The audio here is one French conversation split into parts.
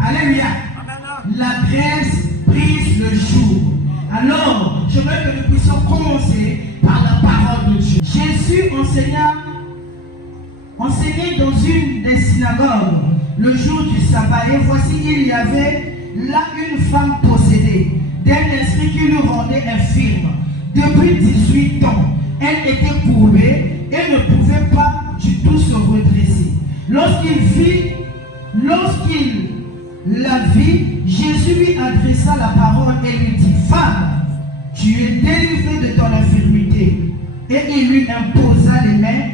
Alléluia. La grâce brise le jour. Alors, je veux que nous puissions commencer par la parole de Dieu. Jésus enseignait dans une des synagogues le jour du sabbat. Et voici, il y avait là une femme possédée d'un esprit qui le rendait infirme. Depuis 18 ans, elle était courbée et ne pouvait pas du tout se redresser. Lorsqu'il la vit, Jésus lui adressa la parole et lui dit: Femme, tu es délivrée de ton infirmité. Et il lui imposa les mains.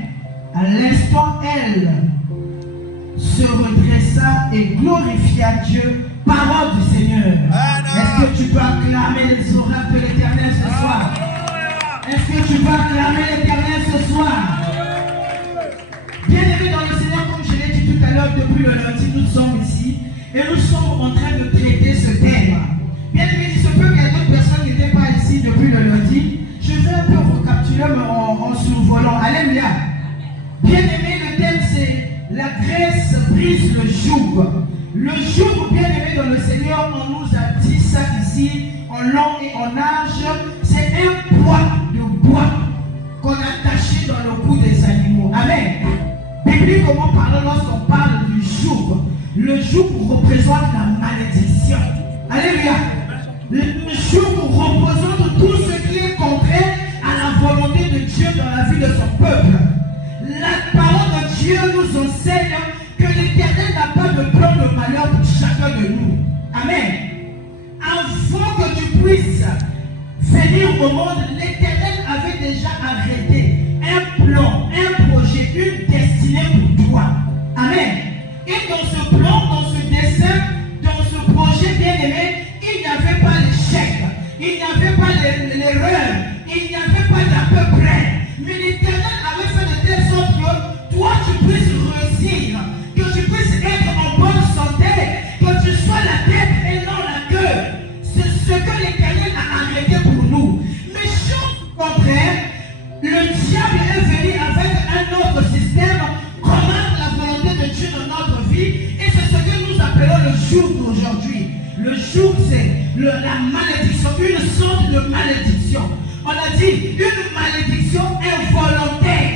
À l'instant, elle se redressa et glorifia Dieu. Parole du Seigneur. Est-ce que tu peux acclamer les oracles de l'Éternel ce soir? Est-ce que tu peux acclamer l'Éternel ce soir? Bien-aimés dans le Seigneur, comme je l'ai dit tout à l'heure, depuis le lundi, nous sommes ici et nous sommes en train de traiter ce thème. Bien-aimés, il se peut qu'il y a d'autres personnes qui n'étaient pas ici depuis le lundi. Je vais un peu recapituler en survolant. Alléluia. Bien-aimés, le thème c'est la grâce brise le joug. Le joug, bien-aimé dans le Seigneur, on nous a dit ça ici en long et en large. C'est un poids de bois qu'on a attaché dans le cou des animaux. Amen. Bibliquement parlant, lorsqu'on parle du joug, le joug représente la malédiction. Alléluia. Le joug représente tout ce qui est contraire à la volonté de Dieu dans la vie de son peuple. La parole de Dieu nous enseigne que l'Éternel n'a pas de plan de malheur pour chacun de nous. Amen. Avant que tu puisses venir au monde, l'Éternel avait déjà arrêté un plan, un projet, une destinée pour toi. Amen. Et dans ce plan, dans ce dessein, dans ce projet bien-aimé, il n'y avait pas l'échec, il n'y avait pas l'erreur, il n'y avait pas d'à peu près. Mais l'Éternel avait fait de telle sorte que toi tu puisses réussir, que tu puisses être en bonne santé, que tu sois la tête et non la queue. C'est ce que l'Éternel a arrêté pour nous. Mais chose contraire, le diable est venu avec un autre système, commettre la volonté de Dieu dans notre vie, et c'est ce que nous appelons le jour d'aujourd'hui. Le jour, c'est la malédiction, une sorte de malédiction. On a dit une malédiction involontaire,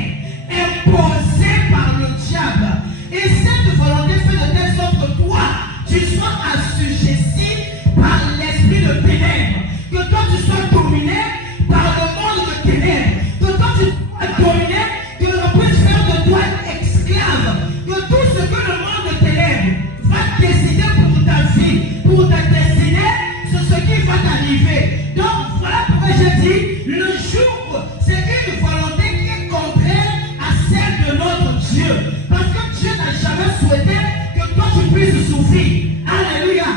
imposée par le diable. Et cette volonté fait de telle sorte que toi, tu sois assujetti par l'esprit de ténèbres. Que toi, tu sois dominé par le monde de ténèbres. Que toi, tu sois dominé, que l'on puisse faire de toi esclave. Que tout ce que le monde de ténèbres va décider pour ta vie, pour ta destinée, c'est ce qui va t'arriver. Donc, voilà pourquoi je dis, le jour, c'est une volonté qui est contraire à celle de notre Dieu. Parce que Dieu n'a jamais souhaité que toi tu puisses souffrir. Alléluia.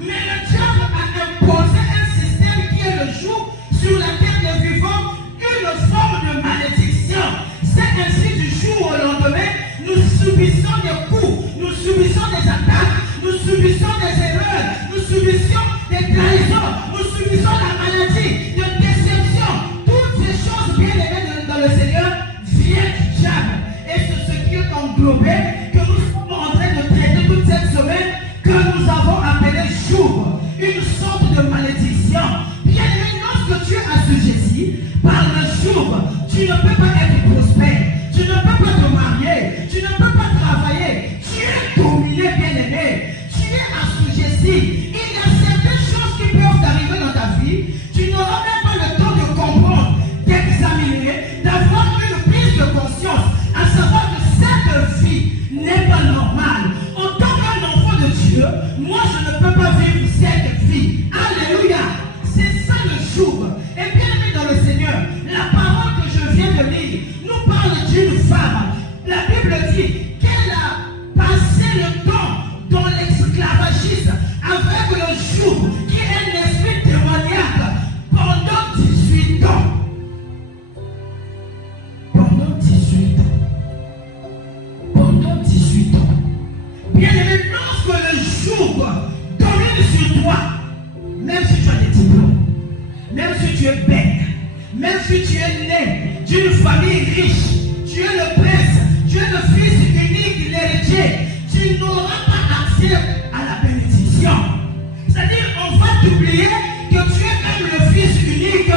Mais le diable a imposé un système qui est le jour sur la terre des vivants, une forme de malédiction. C'est ainsi du jour au lendemain, nous subissons des coups, nous subissons des attaques, nous subissons des erreurs, nous subissons des trahisons, nous subissons la maladie, de déception. Toutes ces choses bien aimées dans le Seigneur viennent du diable. Et c'est ce qui est englobé, que nous sommes en train de traiter toute cette semaine, que nous avons appelé jour, une sorte de malédiction. Bien aimé, lorsque tu es assujetti par le jour, tu ne peux pas être prospère, tu ne peux pas te marier, tu ne peux pas travailler, tu es dominé, bien aimé, tu es assujetti. Il y a certaines choses qui peuvent t'arriver dans ta vie, tu n'auras même pas le temps de comprendre, d'examiner, d'avoir une prise de conscience, à savoir que cette vie n'est pas normale. En tant qu'un enfant de Dieu, moi je ne peux pas vivre cette vie. Alléluia. C'est ça le jour. Et bien aimé dans le Seigneur, la parole que je viens de lire nous parle d'une femme. La Bible dit qu'elle a passé le temps dans l'esclavagisme avec le jour, qui est un esprit démoniaque, pendant 18 ans. Pendant 18 ans. Pendant 18 ans. Bien aimé, lorsque le jour domine sur toi, même si tu as des diplômes, même si tu es bête, même si tu es né, d'une famille riche, tu es le prince, tu es le fils unique, l'héritier, tu n'auras pas accès à la bénédiction. C'est-à-dire, on va t'oublier que tu es comme le fils unique.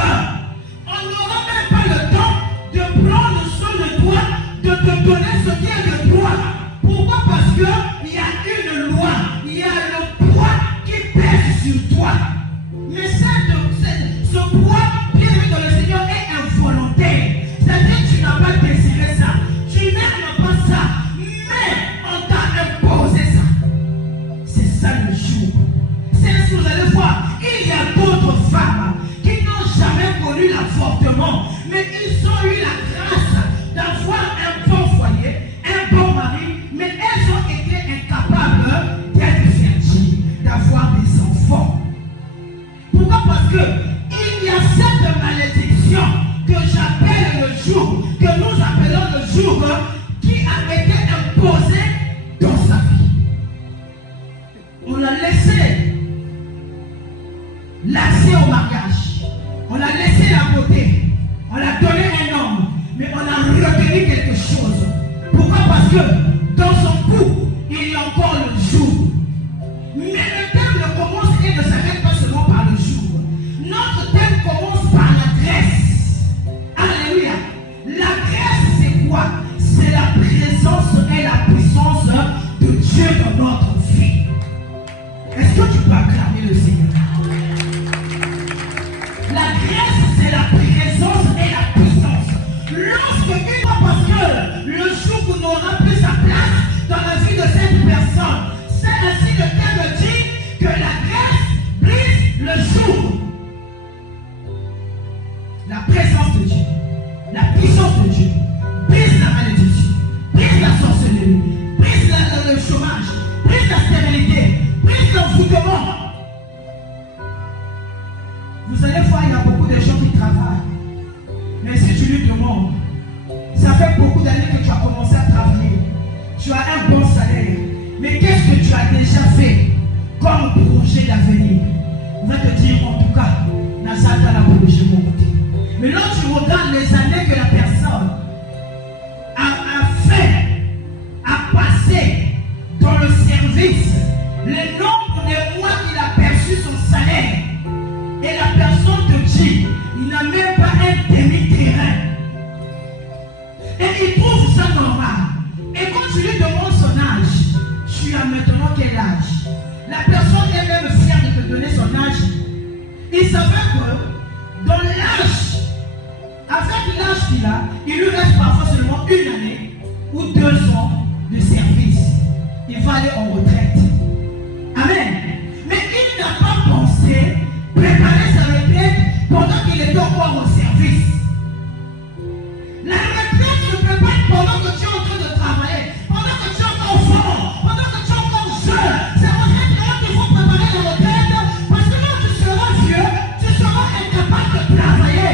On n'aura même pas le temps de prendre soin de toi, de te donner ce qui est de toi. Pourquoi? Parce qu'il y a une loi, il y a le poids qui pèse sur toi. Mais ce poids, bien aimé dans le Seigneur, est involontaire. C'est-à-dire que tu n'as pas désiré ça, tu n'aimes pas ça, mais on t'a imposé ça. C'est ça le jour. C'est ce que vous allez voir. Il y a d'autres femmes qui n'ont jamais connu l'avortement, mais ils ont eu la grâce d'avoir un bon foyer, un bon mari, mais elles ont été incapables d'être fertiles, d'avoir des enfants. Pourquoi? Parce que il y a cette malédiction que j'appelle le jour, que nous appelons le jour, qui a été imposée dans sa vie. On l'a laissé l'accès au mariage, on l'a laissé la beauté, on l'a donné un homme, mais on a retenu quelque chose. Pourquoi? Parce que dans son cou, il y a encore le jour. Mais le thème ne commence et ne s'arrête pas seulement par le jour. Notre thème commence par la grâce. Alléluia. La grâce, c'est quoi? C'est la présence et la puissance de Dieu dans notre vie. Est-ce que tu peux acclamer le Seigneur? La grâce, c'est la présence et la puissance. Lorsque une fois, parce que le jour n'aura plus sa place dans la vie de cette personne, c'est ainsi le terme dit que la grâce brise le jour. La présence de Dieu, la puissance de Dieu brise la malédiction, brise la sorcellerie, brise le chômage, brise la stérilité, brise l'envoûtement. Vous allez voir, il y a beaucoup de gens qui travaillent. Mais si tu lui demandes, ça fait beaucoup d'années que tu as commencé à travailler, tu as un bon salaire, mais qu'est-ce que tu as déjà fait comme projet d'avenir? On va te dire, en tout cas, Nazata la projet mon côté. Mais lorsque tu regardes les années que la personne a fait, a passé dans le service, le nombre de mois qu'il a perçu son salaire, et la personne te dit, il n'a même pas un demi-terrain. Et il trouve ça normal. Et quand tu lui demandes son âge, tu as maintenant quel âge? La personne est même fière de te donner son âge. Il savait que dans l'âge, avec l'âge qu'il a, il lui reste parfois seulement une année ou 2 ans de service. Il va aller en retraite. Amen. Mais il n'a pas pensé préparer sa retraite pendant qu'il était encore au service. La retraite se prépare pendant que tu es en train de travailler, pendant que tu es encore fort, pendant que tu es encore jeune. C'est en retraite qu'il faut préparer la retraite, parce que quand tu seras vieux, tu seras incapable de travailler.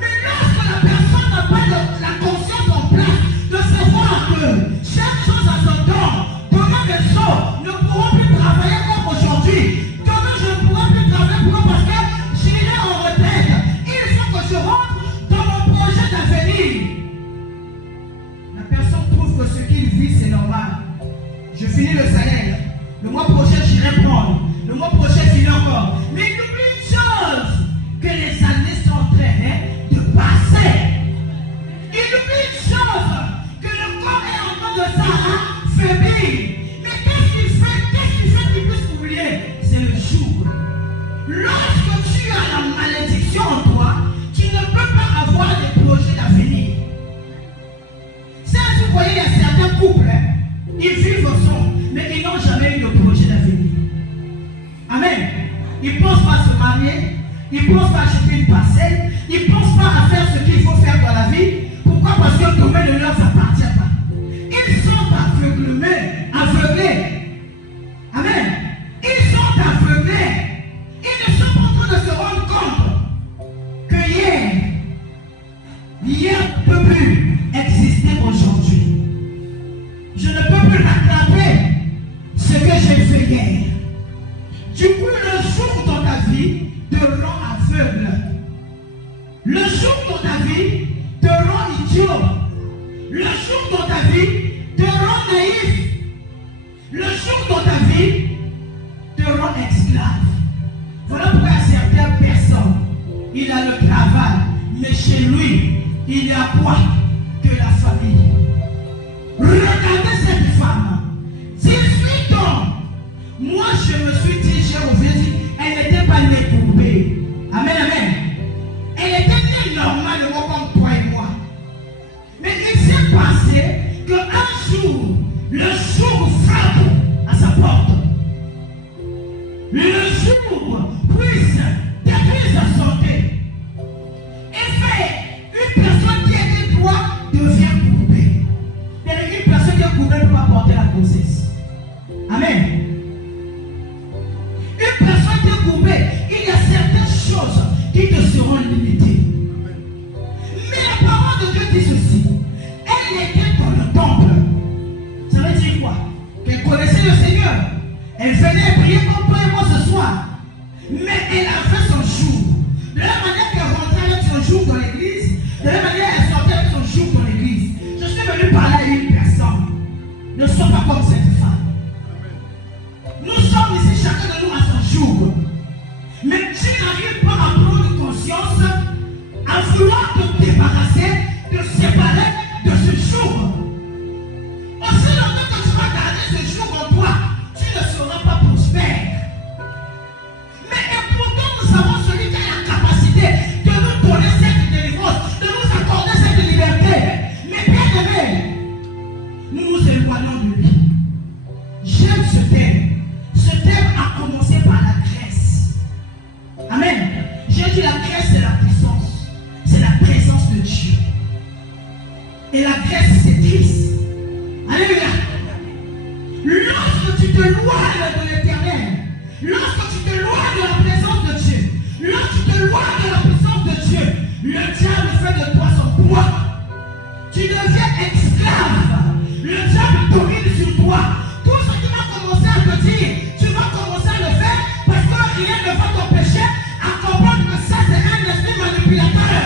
Mais lorsque la personne n'a pas la conscience en place de savoir que chaque chose a son temps, demain les gens ne pourront plus travailler comme aujourd'hui. Demain je ne pourrai plus travailler parce que j'irai en retraite. Il faut que je rentre dans mon projet d'avenir. La personne trouve que ce qu'il vit c'est normal. Je finis le salaire. Le mois prochain j'irai prendre. Le mois prochain je finis encore. Mais il oublie une chose, que les années sont en train de passer. Il oublie une chose, que le corps est en train de s'affaiblir. Mais qu'est-ce qu'il fait qu'il puisse oublier? C'est le jour. Lorsque tu as la malédiction en toi, tu ne peux pas avoir des projets d'avenir. C'est ainsi que vous voyez, il y a certains couples, ils vivent ensemble, mais ils n'ont jamais eu de projet d'avenir. Amen. Ils ne pensent pas à se marier, ils ne pensent pas à acheter une parcelle, ils ne pensent pas à faire ce qu'il faut faire dans la vie. Pourquoi? Parce que le domaine ne leur appartient pas. Ils sont aveuglés. Amen. Ils sont aveuglés. Ils ne sont pas en train de se rendre compte que hier ne peut plus exister aujourd'hui. Je ne peux plus rattraper ce que j'ai fait hier. Du coup, le jour dans ta vie te rend aveugle. Le jour jour dans ta vie te rend idiot. Le jour dans ta vie te rend naïf. Le jour dans ta vie te rend esclave. Voilà pourquoi certaines personnes, il a le travail, mais chez lui, il y a quoi? Que la famille. Regardez cette femme, 18 ans. Moi, je me suis dit, j'ai dit, elle n'était pas née poupée. Amen, amen. Elle était née normalement comme toi et moi. Mais il s'est passé qu'un jour, le jour frappe à sa porte. Le jour puisse détruire sa santé. Et fait une personne qui était toi devient coupée. Et une personne qui est coupée ne peut pas porter la grossesse. Amen. Une personne qui est coupée, il y a certaines choses qui te seront limitées. Mais la parole de Dieu dit ceci. Elle était dans le temple. Ça veut dire quoi? Qu'elle connaissait le Seigneur. Elle venait prier comme toi et moi ce soir. Mais elle avait son jour. De la manière qu'elle rentrait avec son jour dans l'église, de la manière qu'elle sortait avec son jour dans l'église. Je suis venu parler à une personne. Ne sois pas comme cette femme. Nous sommes ici, chacun de nous à son jour. Mais tu n'arrives pas à prendre conscience, à vouloir te débarrasser, te séparer de ce jour. Aussi longtemps que tu vas garder ce jour en toi, tu ne seras pas prospère. Mais pourtant, nous avons celui qui a la capacité de nous donner cette délivrance, de nous accorder cette liberté. Mais bien aimé, nous nous éloignons de lui. J'aime ce thème. Ce thème a commencé par la Grèce. Amen. J'ai dit la Grèce, c'est la puissance. C'est la présence de Dieu. Et la Grèce, c'est Christ. Alléluia. Lorsque tu te loignes de l'éternel, lorsque tu te loignes de la présence de Dieu, lorsque tu te loignes de la puissance de Dieu, le diable fait de toi son poids. Tu deviens esclave. Le diable domine sur toi. Tout ce qui va commencer à te dire, tu vas commencer à le faire parce que rien ne va t'empêcher à comprendre que ça c'est un esprit manipulateur.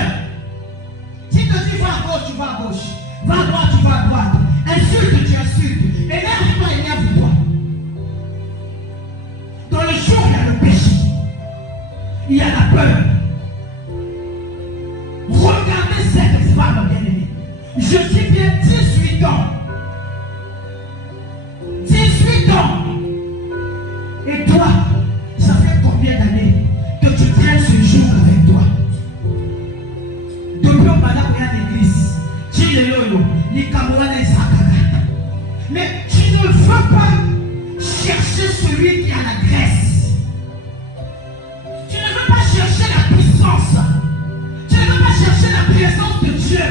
Si tu dis va à gauche, tu vas à gauche. Va à droite, tu vas à droite. Insulte, tu insultes. Énerve-toi, énerve-toi. Dans le jour, il y a le péché. Il y a la peur. Regardez cette femme bien-aimée. Je dis bien 18 ans. 18 ans. Et toi, ça fait combien d'années que tu traînes ce jour avec toi? Depuis au Bada pour l'église, tu es là, les Camerounais et Sakaka. Mais tu ne veux pas chercher celui qui a la Grèce. Tu ne veux pas chercher la puissance. Tu ne veux pas chercher la présence de Dieu.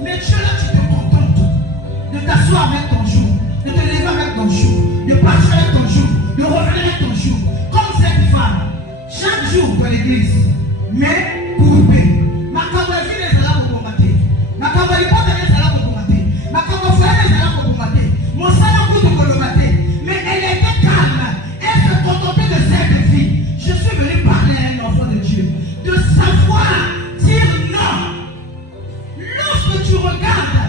Mais Dieu là, tu te contentes de t'asseoir avec ton jour, de te lever avec ton jour, de partir avec ton jour, de revenir avec ton jour. Comme cette femme, chaque jour dans l'église, mais coupée. Ma camarade les allants pour combattre. Ma camarade les allants pour combattre. Ma camarade les allants pour combattre. Mon salaire pour combattre. Mais elle était calme. Elle se contentait de cette vie. Je suis venu parler à un enfant de Dieu. De savoir dire non. Lorsque tu regardes,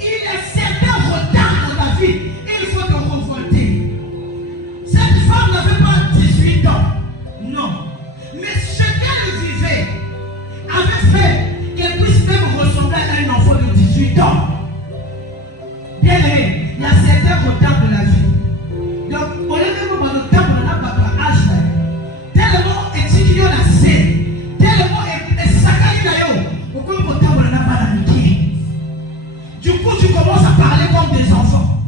il y a certains retards dans ta vie. Il faut te revolter. Cette femme n'avait pas 18 ans. Non. Mais ce qu'elle vivait avait fait qu'elle puisse même ressembler à un enfant de 18 ans. Bien aimé, il y a certains retards de la vie. Donc, au lieu de vous le temps, on n'a pas âge. Tellement étudiant la scène, tellement sacré d'ailleurs, au coup de temps, on n'a pas l'amitié. Du coup, tu commences à parler comme des enfants.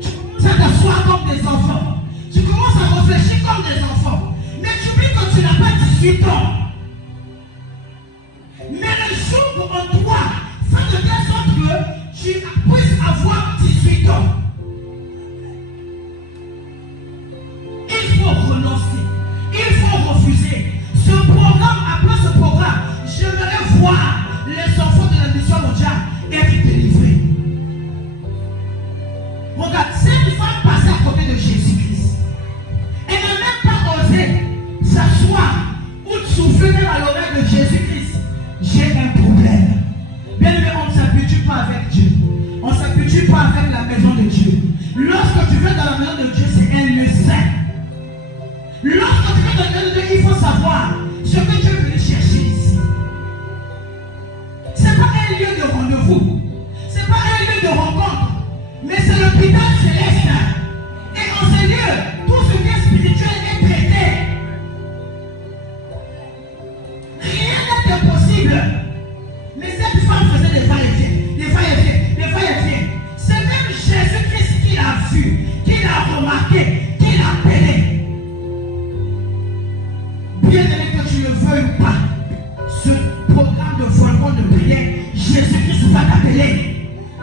Tu commences à t'asseoir comme des enfants. Tu commences à réfléchir comme des enfants. Mais tu oublies que tu n'as pas 18 ans. Mais le jour en toi, ça de telle sorte que tu puisses avoir 18 ans. Il faut renoncer. Il faut refuser. Ce programme, après ce programme, j'aimerais voir les enfants de la mission mondiale être délivrés. Regarde, cette femme passait à côté de Jésus-Christ. Elle n'a même pas osé s'asseoir ou souffler même à l'oreille de Jésus-Christ. de Dieu, il faut savoir ce que Dieu veut chercher ici. Ce n'est pas un lieu de rendez-vous. Ce n'est pas un lieu de rencontre. Mais c'est l'hôpital céleste. Et en ce lieu, tout ce qui est spirituel est traité. Rien n'est impossible. Mais cette femme faisait des va-et-vient, des va-et-vient, des va-et-vient. C'est même Jésus-Christ qui l'a vu, qui l'a remarqué, qui l'a appelé. Bien aimé, que tu le veuilles ou pas, ce programme de volcan de prière, Jésus-Christ va t'appeler.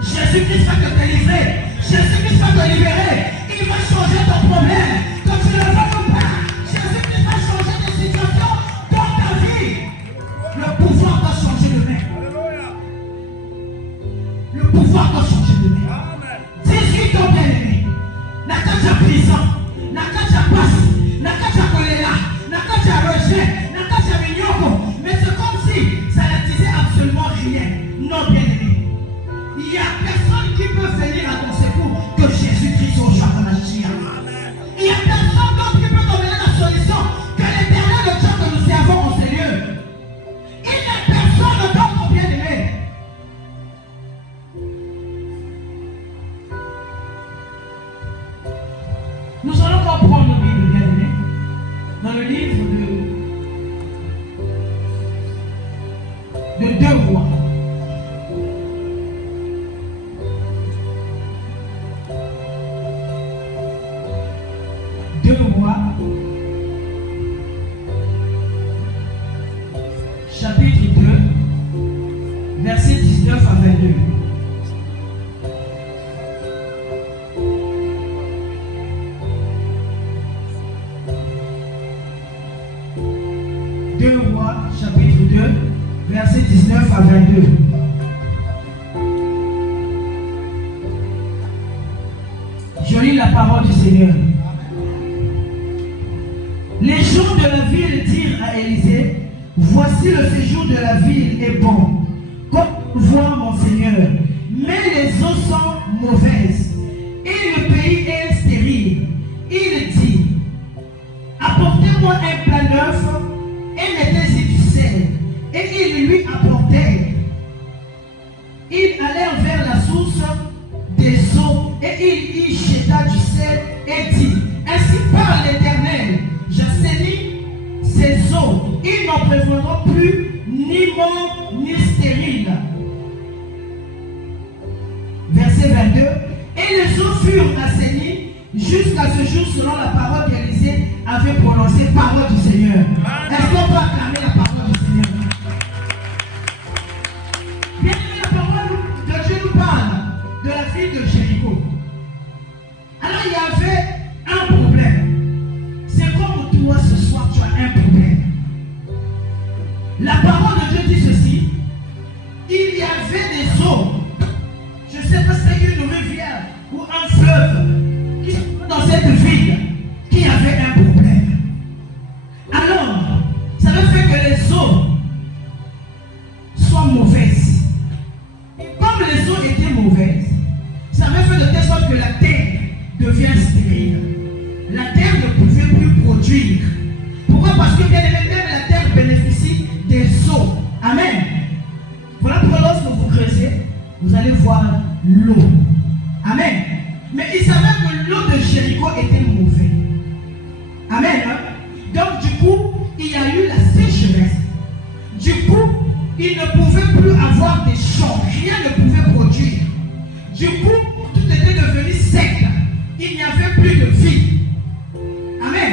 Jésus-Christ va te délivrer. Jésus-Christ va te libérer. Il va changer ton problème. Que tu le veuilles ou pas, Jésus-Christ va changer tes situations dans ta vie. Le pouvoir doit changer de main. Le pouvoir doit changer de main. 18 ans bien aimé. Nakacha prison. Nakacha passe. Nakacha choléra. Nakacha rejet. Nakacha mignoko. Mais c'est comme si ça ne disait absolument rien. Non bien aimé. Il n'y a personne qui peut venir à ton secours que Jésus-Christ au Shakamachia. Il n'y a personne d'autre qui peut te donner la solution que l'éternel de Dieu que nous servons en ce lieu. Il n'y a personne d'autre bien aimé. Nous allons comprendre nos Bibles bien aimé dans le livre de 2 Rois. 2 Rois, chapitre 2, versets 19 à 22. Deux Rois, chapitre 2, versets 19 à 22. Je lis la parole du Seigneur. Les gens de la ville dirent à Élisée, voici le séjour de la ville est bon, comme voit mon Seigneur, mais les eaux sont mauvaises et le pays est stérile. Il dit, apportez-moi un plat neuf et mettez-y du sel. Et ils lui apportèrent. Ils allèrent vers la source des eaux et il y jeta du sel et dit, ainsi parle l'Éternel, j'assainis ces eaux, ils n'en préviendront plus ni morts ni stériles. Verset 22. Et les eaux furent assainies jusqu'à ce jour selon la parole qu'Élisée avait prononcée, parole du Seigneur. Est-ce qu'on peut acclamer la parole du Seigneur? Bien aimé, la parole de Dieu nous parle de la ville de Jéricho. Alors il y avait un problème. C'est comme toi ce soir tu as un problème. La parole de Dieu dit ceci. Il y avait des eaux. Je ne sais pas si c'est une rivière ou un fleuve qui sont dans cette ville qui avait un problème. Alors, ça veut faire que les eaux soient mauvaises. Et comme les eaux étaient mauvaises, ça veut faire de telle sorte que la terre devient stérile. La terre ne pouvait plus produire. Pourquoi? Parce que bien aimé, même la terre bénéficie des eaux. Amen. Voilà pourquoi lorsque vous creusez, vous allez voir l'eau. Amen. Mais il s'avère que l'eau de Jéricho était mauvaise. Amen. Donc du coup, il y a eu la sécheresse. Du coup, il ne pouvait plus avoir des champs. Rien ne pouvait produire. Du coup, tout était devenu sec. Il n'y avait plus de vie. Amen.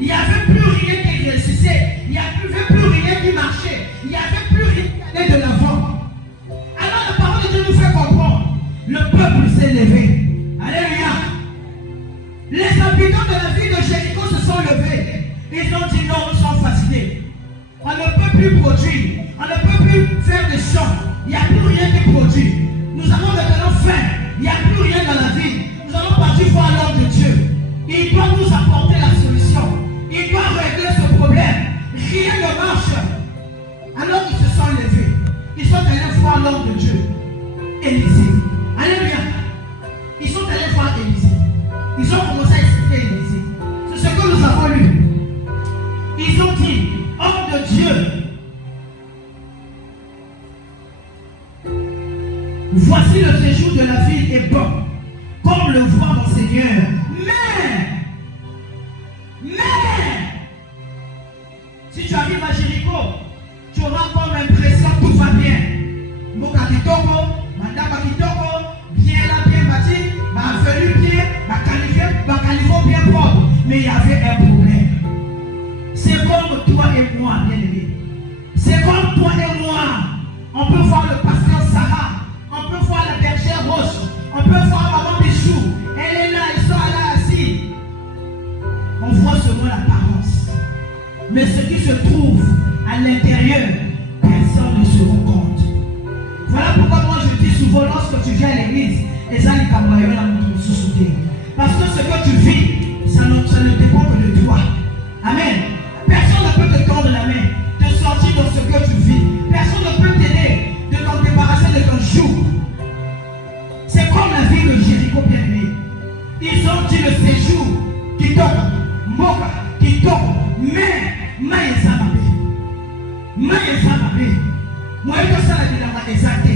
Il n'y avait plus rien qui réussissait. Il n'y avait plus rien qui marchait. Il n'y avait plus rien qui allait de l'avant. Alors la parole de Dieu nous fait comprendre. Le peuple s'est levé. Alléluia. Les habitants de la ville de Jéricho se sont levés. Ils ont dit non, nous sommes fatigués. On ne peut plus produire. On ne peut plus faire des champs. Il n'y a plus rien qui produit. Nous avons maintenant faim. Il n'y a plus rien dans la ville. Nous allons partir voir l'homme de Dieu. Il doit nous apporter la solution. Il doit régler ce problème. Rien ne marche. Alors ils se sont levés. Ils sont allés voir l'homme de Dieu. Élisée. Alléluia. Ils sont allés voir Élisée. Ils ont commencé à expliquer Élisée. C'est ce que nous avons lu. Voici le séjour de la ville est bon, comme le voit mon Seigneur. Mais, si tu arrives à Jéricho, tu auras comme l'impression que tout va bien. Moka Kitoko, Mandaba Kitoko, bien là, bien bâti, venu bien, califor bien propre. Mais il y avait un problème. C'est comme toi et moi, bien aimé. C'est comme toi et moi. On peut voir le pasteur Sarah, on peut voir la bergère Roche, on peut voir Maman Bichou. Elle est là, ils sont là assis. On voit seulement l'apparence. Mais ce qui se trouve à l'intérieur, personne ne se rend compte. Voilà pourquoi moi je dis souvent lorsque tu viens à l'église, parce que ce que tu vis, ça ne dépend que de toi. Amen. Personne ne peut te tendre la main, te sortir dans ce que tu vis. Personne ne peut t'aider de t'en débarrasser de ton jour. C'est comme la vie de Jéricho bien-aimé. Ils ont dit le séjour qui tombe, Moka qui tombe, mais Maïzamabe. Moi, je ça la vie exacté.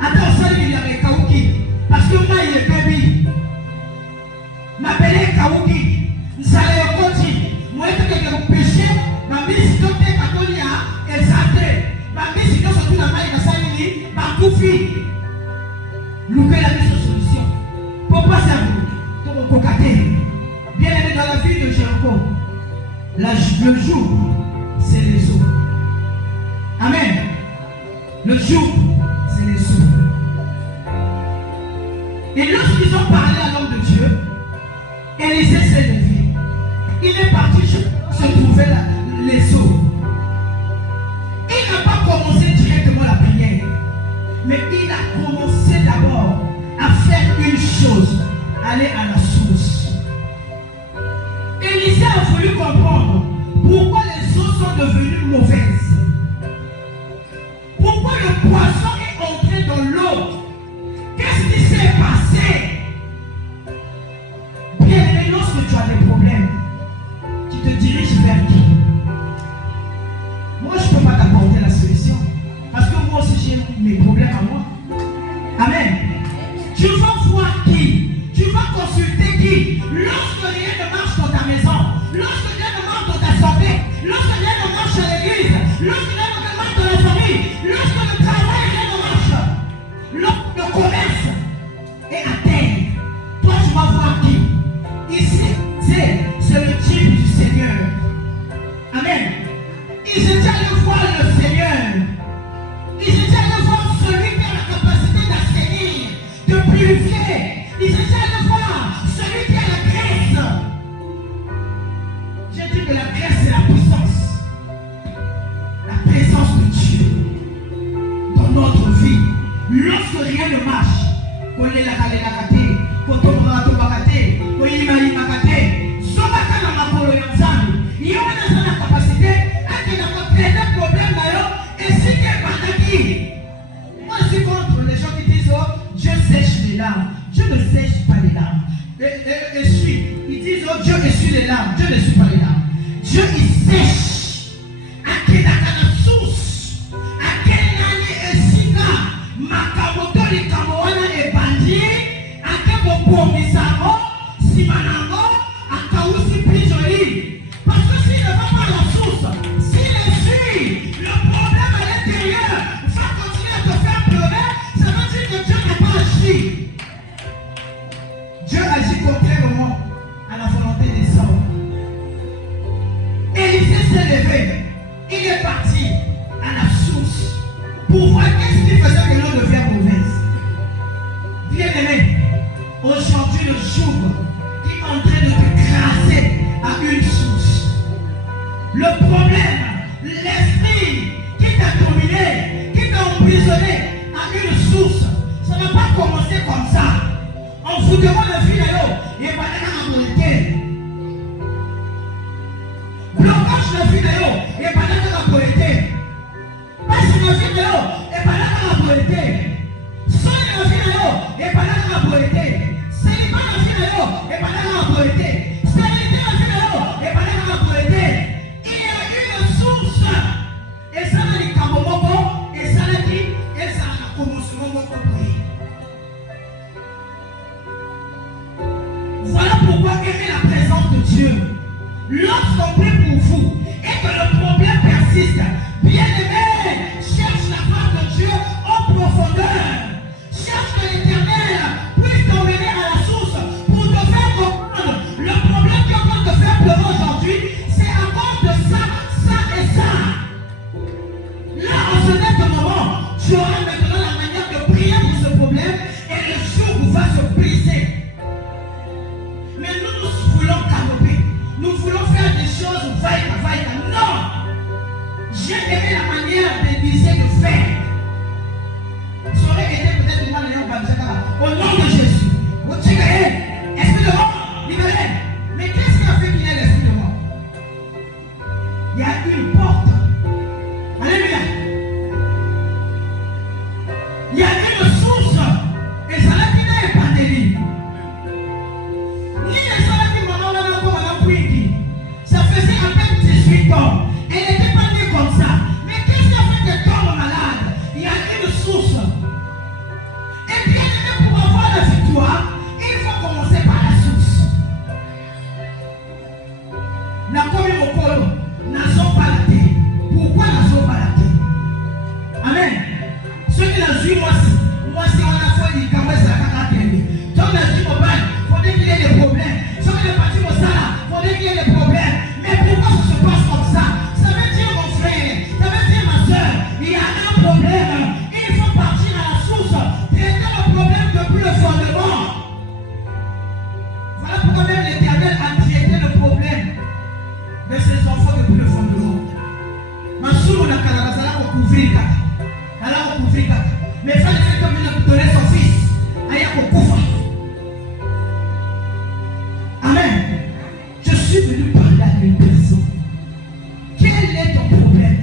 Attends, ça il y a Kauki. Parce que moi, il est baby. Ma belle Kauki. Nous allons continuer. Moi, je suis péché. Ma mise de Katolia exacté. Ma mise de surtout la maille de Salini. Ma Koufi. Louper la mise de solution. Pourquoi ça vous cocaté? Bien aimé dans la vie de Jéricho. Le jour, c'est les eaux. Amen. Le jour, c'est les eaux. Et lorsqu'ils ont parlé à l'homme de Dieu, Élisée s'est levé. Il est parti se trouver les eaux. Il n'a pas commencé directement la prière, mais il a commencé d'abord à faire une chose, aller à la source. Élisée a voulu comprendre pourquoi les eaux sont devenues mauvaises. Pourquoi le poisson est entré dans l'eau? Qu'est-ce qui s'est passé? Bien aimé, lorsque tu as des problèmes, tu te diriges vers qui? Moi, je ne peux pas t'apporter la solution. Parce que moi aussi, j'ai mes problèmes à moi. Amen. Tu vas voir qui? Tu vas consulter qui? Lorsque rien ne marche dans ta maison, lorsque rien ne marche dans ta santé, lorsque rien ne marche à l'église, lorsque rien ne marche dans la famille, lorsque le travail rien ne marche, lorsque le commerce est à terre, toi tu vas voir qui? Ici, c'est le type du Seigneur. Amen. Ils étaient allés voir le Seigneur. Ils étaient allés voir celui qui a la capacité d'assainir, de purifier. Ils étaient allés voir celui qui a la grâce. J'ai dit que la grâce c'est la puissance. La présence de Dieu dans notre vie. Lorsque rien ne marche, qu'on est la kate, qu'on tombe à Tobakate, qu'on y maille makate, Sobaka na makolo yanzami, il y a la capacité à qu'il a créé des problèmes d'ailleurs, et si tu es bandaki. Moi je suis contre les gens qui disent oh, Dieu sèche les larmes. Dieu ne sèche pas les larmes. Ils disent oh, Dieu essuie les larmes. Dieu ne suit pas les larmes. Dieu il sèche. À quelle source, à quelle année est sika, makamoto les kamoana et bandit, à quel bon misamo, simanamo, à kaousi pijoli. Parce que s'il ne va pas à la source, s'il essuie, le problème à l'intérieur va continuer à te faire pleurer, ça veut dire que Dieu n'a pas agi. Dieu agit contrairement à la volonté des hommes. Élisée s'est levé. Il est parti à la source pour voir qu'est-ce qui faisait que l'eau devient mauvaise. Bien aimé, aujourd'hui le jour qui est en train de te crasser à une source. Le problème, l'esprit qui t'a dominé, qui t'a emprisonné à une source, ça n'a pas commencé comme ça. On vous demande de finir et pas de la blocage de vidéo et pas de la poété. Parce que la vidéo et pas de la poété. Soin de la vidéo et pas de la poété. C'est pas la vidéo et pas de la poété. C'est la vidéo et pas de la poété. Il y a une source. Et ça n'a pas de et ça n'a dit, et ça n'a pas commencé. Tu auras maintenant la manière de prier pour ce problème et le jour va se briser. Mais nous voulons camoufler. Nous voulons faire des choses vaïka. Non! J'ai aimé la manière d'Élisée de faire. Ça aurait été peut-être moi au nom de Jésus. Esprit de mort, libéré. Mais qu'est-ce qui a fait qu'il y ait l'esprit de mort? Il y a une porte. Alléluia. Il y a une source. Et ça n'a pas pandémie. Ni les salades qui m'ont donné comme un prix. Ça faisait à peine 18 ans. Elle n'était pas née comme ça. Mais qu'est-ce qui a fait qu'elle tombe malade? Il y a une source. Et bien aimé, pour avoir la victoire, il faut commencer par la source. La commune Mokolo n'ont pas la terre. Pourquoi n'ont pas la terre? Amen. Ceux qui l'ont vu, moi si on a fait du camoué, c'est la caractère. Donc, la vie mobile, il faudrait qu'il y ait des problèmes. Ceux qui ont parti au salaire, il faudrait qu'il y ait des problèmes. Mais pourquoi ça se passe comme ça? Ça veut dire, mon frère, ça veut dire, ma soeur, il y a un problème. Il faut partir à la source, traiter le problème depuis le fondement. Voilà pourquoi même l'Éternel a traité le problème de ses enfants depuis le fondement. Ma soeur, on a couvrir. Mais il fallait que comme il a donné son fils, Aya Kokufa. Amen. Je suis venu parler à une personne. Quel est ton problème?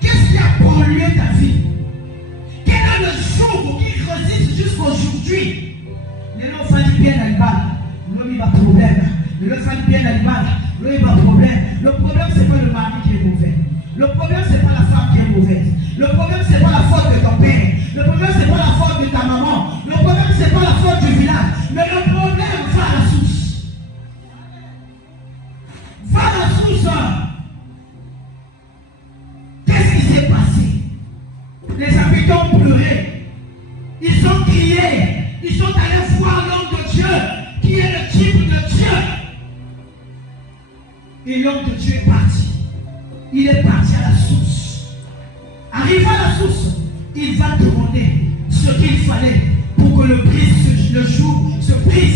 Qu'est-ce qui a pollué ta vie? Quel est le jour qui résiste jusqu'aujourd'hui? Les gens font du bien à l'ibal. L'homme a problème. Les gens font du bien à l'ibal. L'homme a problème. Le problème, c'est pas le mari qui est mauvais. Le problème, c'est pas la femme qui est mauvaise. Le problème, c'est pas la faute de ton père. Le problème, c'est pas la faute de ta maman. Le problème, c'est pas la faute du village. Mais le problème va à la source. Va à la source. Qu'est-ce qui s'est passé? Les habitants ont pleuré. Ils ont crié. Ils sont allés voir l'homme de Dieu, qui est le type de Dieu. Et l'homme de Dieu est parti. Il est parti à la source. Arrivé à la source, il va demander ce qu'il fallait pour que le jour se brise.